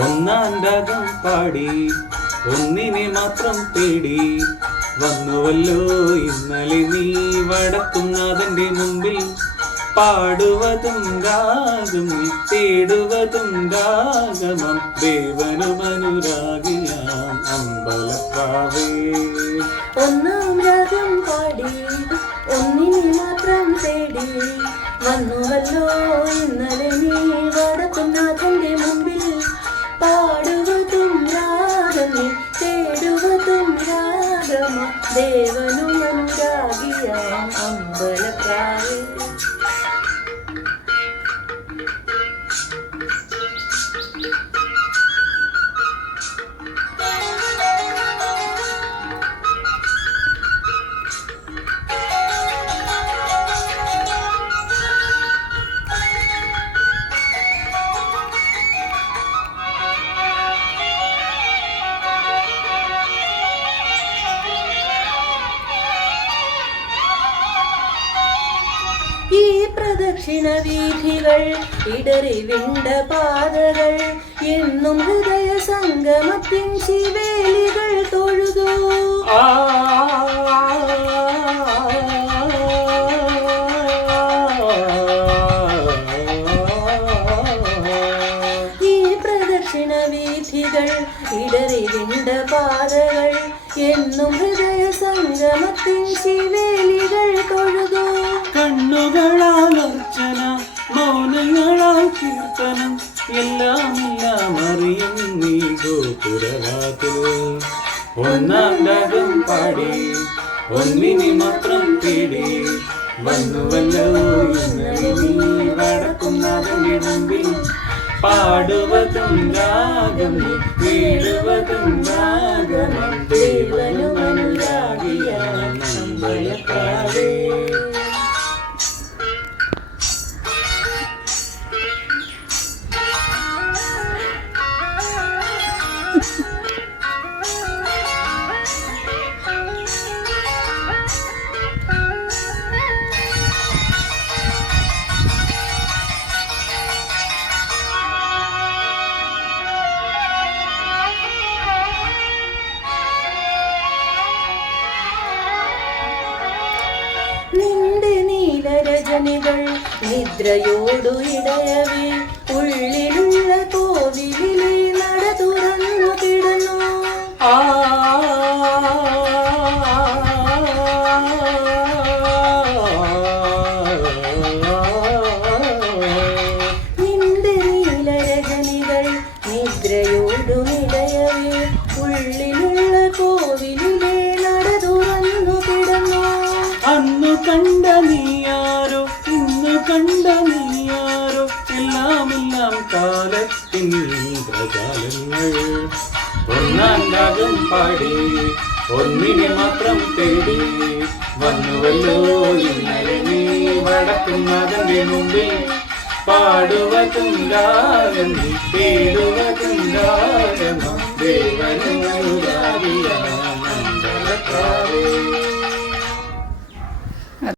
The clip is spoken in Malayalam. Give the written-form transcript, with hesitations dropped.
ഒന്നാം രാഗം പാടി ഒന്നിനെ മാത്രം തേടി വന്നുവല്ലോ ഇന്നലെ നീ വടക്കുന്നാഥന്റെ മുമ്പിൽ പാടുവതും രാഗം തേടുവതും രാഗമം ദേവനുമനുരാഗിയാം അമ്പലപ്രാവേ. ഒന്നാം രാഗം പാടി ഒന്നിനെ മാത്രം തേടി വന്നുവല്ലോ ഇന്നലെ നീ വടക്കുന്നാഥന്റെ മുമ്പിൽ പാടുവതും രാഗമേ തേടുവതും രാഗമ ദേവനുമനുരാഗിയാം അമ്പലപ്രാവേ. ഈ പ്രദക്ഷിണ വീഥികൾ ഇടറി വിണ്ട പാതകൾ എന്നും ഹൃദയ സംഗമത്തിൻ ശിവേലികൾ തൊഴുതു. ഈ പ്രദക്ഷിണ വീഥികൾ ഇടറി വിണ്ട പാതകൾ എന്നും ഹൃദയ സംഗമത്തിൻ ശിവേലികൾ തൊഴുതു. കണ്ണുകളാൽ അർച്ചന മൗനങ്ങളാൽ കീർത്തനം എല്ലാം അറിയും നീ ഗോപുരവാതിൽ. ഒന്നാം രാഗം പാടി ഒന്നിനെ മാത്രം തേടി വന്നുവല്ലോ ഇന്നലെ നീ വടക്കുന്നാഥന്റെ മുമ്പിൽ പാടുവതും രാഗം തേടുവതും രാഗമം ദേവനുമനുരാഗിയാം അമ്പലപ്രാവേ. നിന്റെ നീലരജനികൾ നിദ്രയോടു ഇടയവേ ഉള്ളിലുള്ള കോവിലിലെ നട തുറന്നു കിടന്നു. നിന്റെ നീലരജനികൾ നിദ്രയോടു ഇടയവേ ഉള്ളിലുള്ള കോവിലിലെ നട തുറന്നു കിടന്നു. അന്നു കണ്ട നീയാരോ ഇന്ന് കണ്ട നീയാരോ എല്ലാം കാലത്തിൻ ഇന്ദ്രജാലങ്ങൾ. ഒന്നാം രാഗം പാടി ഒന്നിനെ മാത്രം തേടി വന്നുവല്ലോ ഇന്നലെ നീ വടക്കുന്നാഥന്റെ മുമ്പിൽ പാടുവതും രാഗം തേടുവതും രാഗമം ദേവനുമനുരാഗിയാം അമ്പലപ്രാവേ.